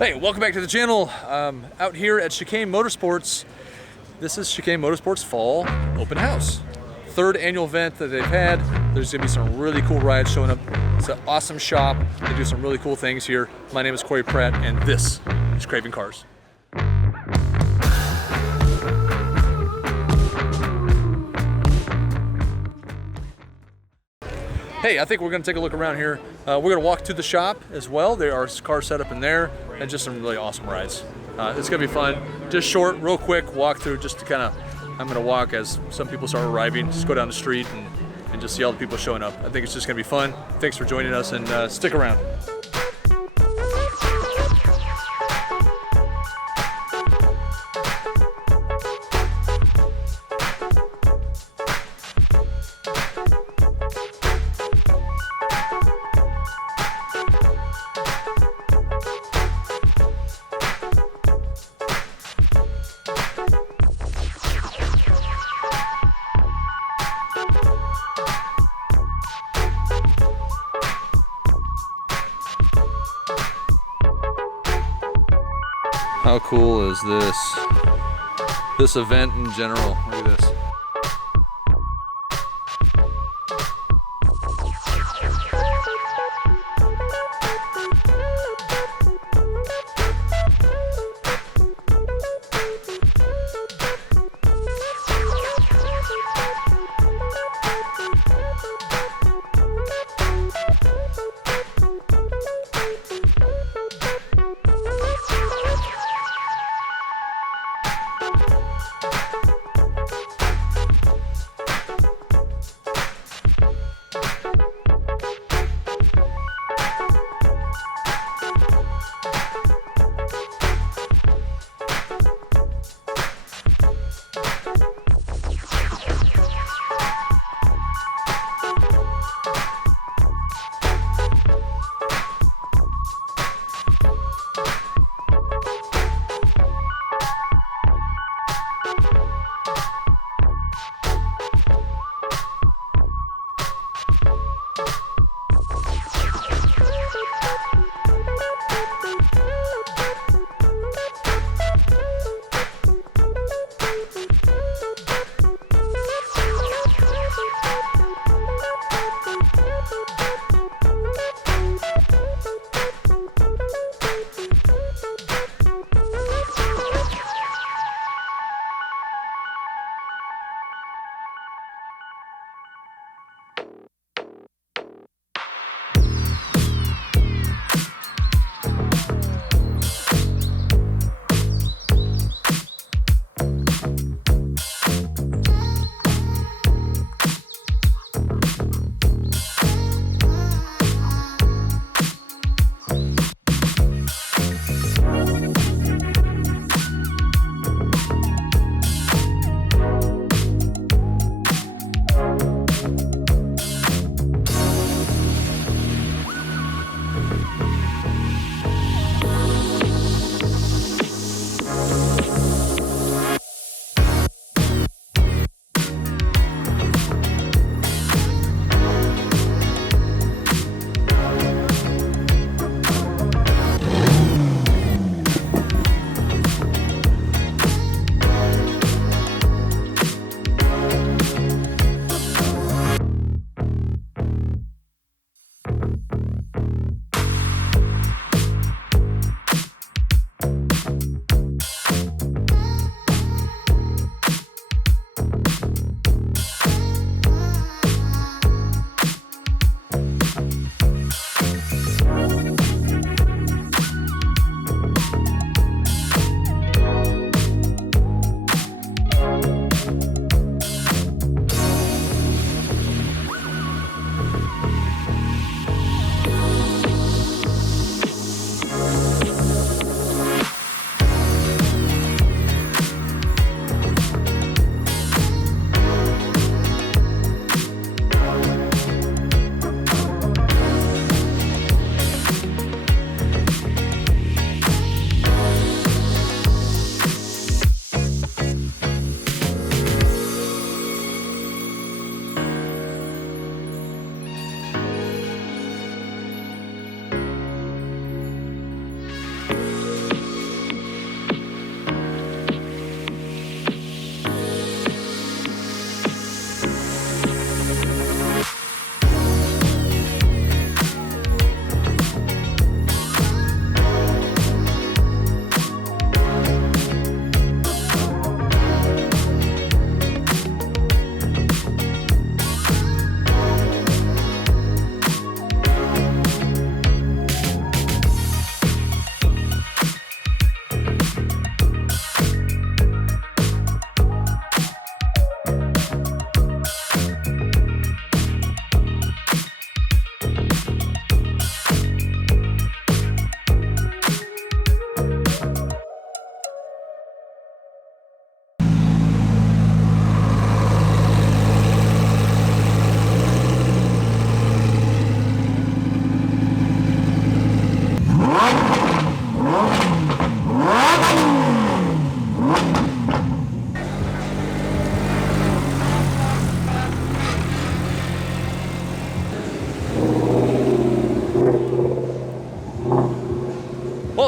Hey, welcome back to the channel. Out here at Chicane Motor Sports. This is Chicane Motor Sports Fall Open House. Third annual event that they've had. There's gonna be some really cool rides showing up. It's an awesome shop. They do some really cool things here. My name is Corey Pratt and this is Craving Cars. Hey, I think we're gonna take a look around here. We're gonna walk to the shop as well. There are cars set up in there and just some really awesome rides. It's gonna be fun. Just short, real quick walk through just to kind of, I'm gonna walk as some people start arriving, just go down the street and just see all the people showing up. I think it's just gonna be fun. Thanks for joining us and stick around. How cool is this event in general? Look at this.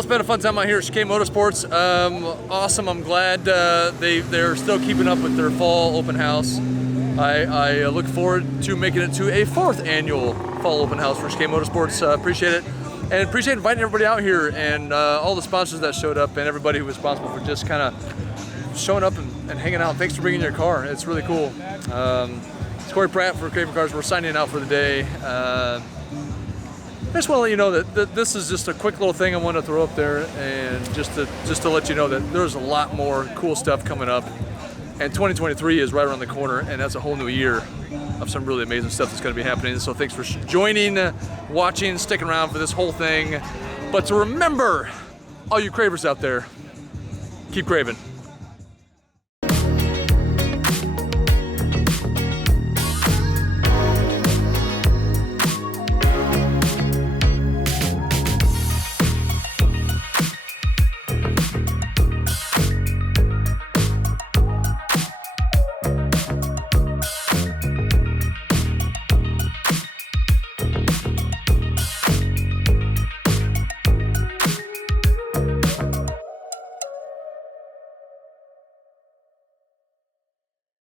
it's been a fun time out here at Chicane Motor Sports. Awesome. I'm glad they're still keeping up with their fall open house. I look forward to making it to a 4th annual fall open house for Chicane Motor Sports. Appreciate it. And appreciate inviting everybody out here, and all the sponsors that showed up, and everybody who was responsible for just kind of showing up and hanging out. Thanks for bringing your car. It's really cool. It's Corey Pratt for Craving Cars. We're signing out for the day. I just want to let you know that this is just a quick little thing I wanted to throw up there, and just to let you know that there's a lot more cool stuff coming up. And 2023 is right around the corner, and that's a whole new year of some really amazing stuff that's going to be happening. So thanks for joining, watching, sticking around for this whole thing. But to remember, all you cravers out there, keep craving.